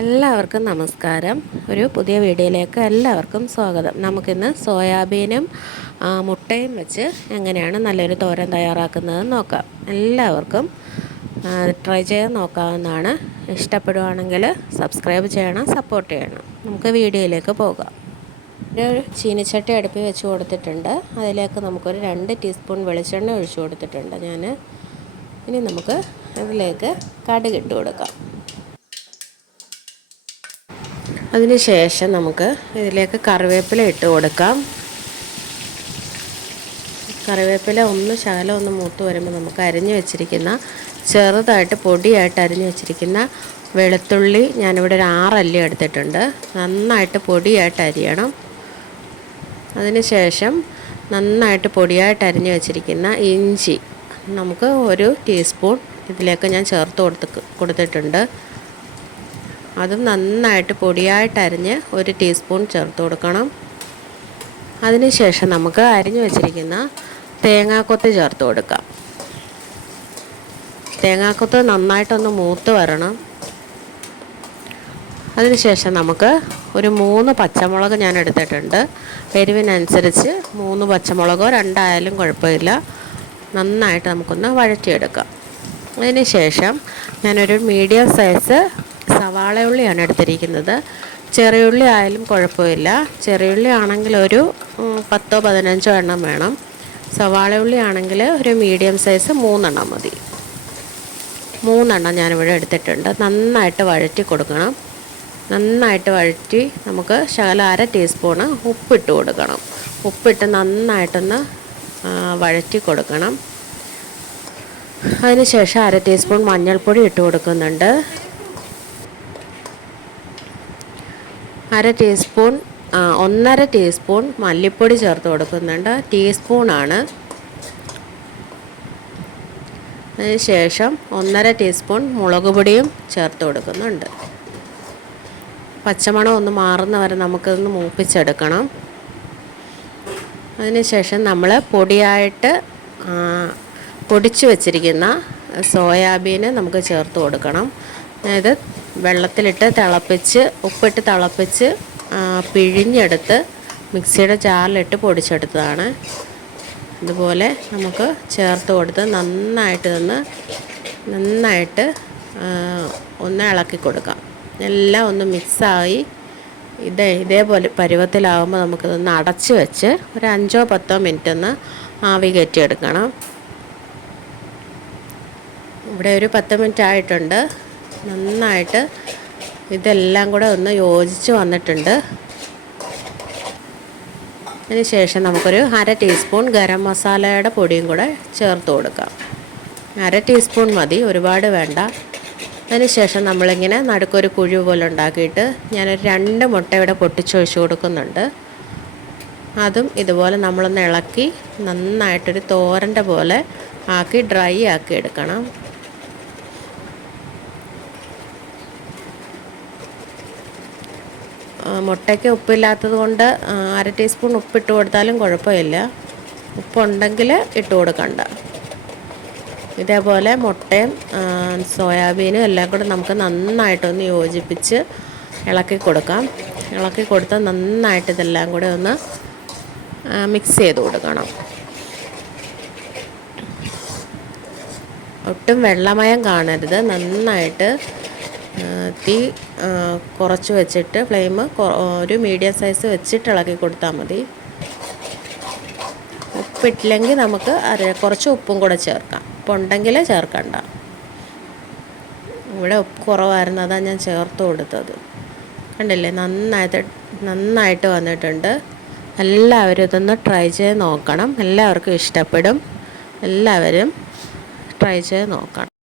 എല്ലാവർക്കും നമസ്കാരം. ഒരു പുതിയ വീഡിയോയിലേക്ക് എല്ലാവർക്കും സ്വാഗതം. നമുക്കിന്ന് സോയാബീനും മുട്ടയും വെച്ച് എങ്ങനെയാണ് നല്ലൊരു തോരൻ തയ്യാറാക്കുന്നതെന്ന് നോക്കാം. എല്ലാവർക്കും ട്രൈ ചെയ്ത് നോക്കാവുന്നതാണ്. ഇഷ്ടപ്പെടുവാണെങ്കിൽ സബ്സ്ക്രൈബ് ചെയ്യണം സപ്പോർട്ട് ചെയ്യണം. നമുക്ക് വീഡിയോയിലേക്ക് പോകാം. ഒരു ചീനിച്ചട്ടി അടുപ്പിൽ വെച്ച് കൊടുത്തിട്ടുണ്ട്. അതിലേക്ക് നമുക്കൊരു രണ്ട് ടീസ്പൂൺ വെളിച്ചെണ്ണ ഒഴിച്ചു കൊടുത്തിട്ടുണ്ട്. ഞാൻ ഇനി നമുക്ക് അതിലേക്ക് കടുക് ഇട്ട് കൊടുക്കാം. അതിന് ശേഷം നമുക്ക് ഇതിലേക്ക് കറിവേപ്പില ഇട്ട് കൊടുക്കാം. കറിവേപ്പില ഒന്ന് ശകലം ഒന്ന് മൂത്ത് വരുമ്പോൾ നമുക്ക് അരിഞ്ഞു വെച്ചിരിക്കുന്ന ചെറുതായിട്ട് പൊടിയായിട്ട് അരിഞ്ഞു വെച്ചിരിക്കുന്ന വെളുത്തുള്ളി ഞാനിവിടെ ഒരു ആറല്ലി എടുത്തിട്ടുണ്ട്. നന്നായിട്ട് പൊടിയായിട്ട് അരിയണം. അതിനുശേഷം നന്നായിട്ട് പൊടിയായിട്ട് അരിഞ്ഞു വെച്ചിരിക്കുന്ന ഇഞ്ചി നമുക്ക് ഒരു ടീസ്പൂൺ ഇതിലേക്ക് ഞാൻ ചേർത്ത് കൊടുത്ത് കൊടുത്തിട്ടുണ്ട്. അതും നന്നായിട്ട് പൊടിയായിട്ട് അരിഞ്ഞ് ഒരു ടീസ്പൂൺ ചേർത്ത് കൊടുക്കണം. അതിനുശേഷം നമുക്ക് അരിഞ്ഞു വെച്ചിരിക്കുന്ന തേങ്ങാക്കൊത്ത് ചേർത്ത് കൊടുക്കാം. തേങ്ങാക്കൊത്ത് നന്നായിട്ടൊന്ന് മൂത്ത് വരണം. അതിനുശേഷം നമുക്ക് ഒരു മൂന്ന് പച്ചമുളക് ഞാൻ എടുത്തിട്ടുണ്ട്. എരിവിനനുസരിച്ച് മൂന്ന് പച്ചമുളകോ രണ്ടായാലും കുഴപ്പമില്ല. നന്നായിട്ട് നമുക്കൊന്ന് വഴറ്റിയെടുക്കാം. അതിന് ശേഷം ഞാനൊരു മീഡിയം സൈസ് സവാള ഉള്ളിയാണ് എടുത്തിരിക്കുന്നത്. ചെറിയുള്ളി ആയാലും കുഴപ്പമില്ല. ചെറിയുള്ളി ആണെങ്കിൽ ഒരു പത്തോ പതിനഞ്ചോ എണ്ണം വേണം. സവാള ഉള്ളി ആണെങ്കിൽ ഒരു മീഡിയം സൈസ് മൂന്നെണ്ണം മതി. മൂന്നെണ്ണം ഞാനിവിടെ എടുത്തിട്ടുണ്ട്. നന്നായിട്ട് വഴറ്റി കൊടുക്കണം. നന്നായിട്ട് വഴറ്റി നമുക്ക് ശകല അര ടീസ്പൂണ് ഉപ്പിട്ട് കൊടുക്കണം. ഉപ്പിട്ട് നന്നായിട്ടൊന്ന് വഴറ്റി കൊടുക്കണം. അതിനുശേഷം അര ടീസ്പൂൺ മഞ്ഞൾപ്പൊടി ഇട്ട് കൊടുക്കുന്നുണ്ട്. അര ടീസ്പൂൺ ഒന്നര ടീസ്പൂൺ മല്ലിപ്പൊടി ചേർത്ത് കൊടുക്കുന്നുണ്ട്. ടീസ്പൂണാണ്. ശേഷം ഒന്നര ടീസ്പൂൺ മുളക് പൊടിയും ചേർത്ത് കൊടുക്കുന്നുണ്ട്. പച്ചമണം ഒന്ന് മാറുന്ന വരെ നമുക്കൊന്ന് മൂപ്പിച്ചെടുക്കണം. അതിനുശേഷം നമ്മൾ പൊടിയായിട്ട് പൊടിച്ചു വച്ചിരിക്കുന്ന സോയാബീന് നമുക്ക് ചേർത്ത് കൊടുക്കണം. അതായത് വെള്ളത്തിലിട്ട് തിളപ്പിച്ച് ഉപ്പിട്ട് തിളപ്പിച്ച് പിഴിഞ്ഞെടുത്ത് മിക്സിയുടെ ജാറിലിട്ട് പൊടിച്ചെടുത്തതാണ്. ഇതുപോലെ നമുക്ക് ചേർത്ത് കൊടുത്ത് നന്നായിട്ട് നിന്ന് നന്നായിട്ട് ഒന്ന് ഇളക്കി കൊടുക്കാം. എല്ലാം ഒന്ന് മിക്സായി. ഇതേ ഇതേപോലെ പരുവത്തിലാവുമ്പോൾ നമുക്കിതൊന്ന് അടച്ച് വെച്ച് ഒരു അഞ്ചോ പത്തോ മിനിറ്റ് ഒന്ന് ആവി കയറ്റിയെടുക്കണം. ഇവിടെ ഒരു പത്ത് മിനിറ്റ് ആയിട്ടുണ്ട്. നന്നായിട്ട് ഇതെല്ലാം കൂടെ ഒന്ന് യോജിച്ച് വന്നിട്ടുണ്ട്. അതിന് ശേഷം നമുക്കൊരു അര ടീസ്പൂൺ ഗരം മസാലയുടെ പൊടിയും കൂടെ ചേർത്ത് കൊടുക്കാം. അര ടീസ്പൂൺ മതി ഒരുപാട് വേണ്ട. അതിനുശേഷം നമ്മളിങ്ങനെ നടുക്കൊരു കുഴി പോലെ ഉണ്ടാക്കിയിട്ട് ഞാനൊരു രണ്ട് മുട്ട ഇവിടെ പൊട്ടിച്ചൊഴിച്ച് കൊടുക്കുന്നുണ്ട്. അതും ഇതുപോലെ നമ്മളൊന്ന് ഇളക്കി നന്നായിട്ടൊരു തോരന്റെ പോലെ ആക്കി ഡ്രൈ ആക്കി എടുക്കണം. മുട്ടയ്ക്ക് ഉപ്പില്ലാത്തത് കൊണ്ട് അര ടീസ്പൂൺ ഉപ്പിട്ട് കൊടുത്താലും കുഴപ്പമില്ല. ഉപ്പുണ്ടെങ്കിൽ ഇട്ട് കൊടുക്കണ്ട. ഇതേപോലെ മുട്ടയും സോയാബീനും എല്ലാം കൂടെ നമുക്ക് നന്നായിട്ടൊന്ന് യോജിപ്പിച്ച് ഇളക്കി കൊടുക്കാം. ഇളക്കി കൊടുത്ത് നന്നായിട്ട് ഇതെല്ലാം കൂടെ ഒന്ന് മിക്സ് ചെയ്ത് കൊടുക്കണം. ഒട്ടും വെള്ളമയം കാണരുത്. നന്നായിട്ട് തീ കുറച്ച് വെച്ചിട്ട് ഫ്ലെയിം ഒരു മീഡിയം സൈസ് വെച്ചിട്ട് ഇളക്കി കൊടുത്താൽ മതി. ഉപ്പിട്ടില്ലെങ്കിൽ നമുക്ക് അര കുറച്ച് ഉപ്പും കൂടെ ചേർക്കാം. ഉപ്പ് ഉണ്ടെങ്കിൽ ചേർക്കണ്ട. ഇവിടെ ഉപ്പ് കുറവായിരുന്നു അതാണ് ഞാൻ ചേർത്ത് കൊടുത്തത്. കണ്ടില്ലേ? നന്നായിട്ട് നന്നായിട്ട് വന്നിട്ടുണ്ട്. എല്ലാവരും ഇതൊന്ന് ട്രൈ ചെയ്ത് നോക്കണം. എല്ലാവർക്കും ഇഷ്ടപ്പെടും. എല്ലാവരും ട്രൈ ചെയ്ത് നോക്കണം.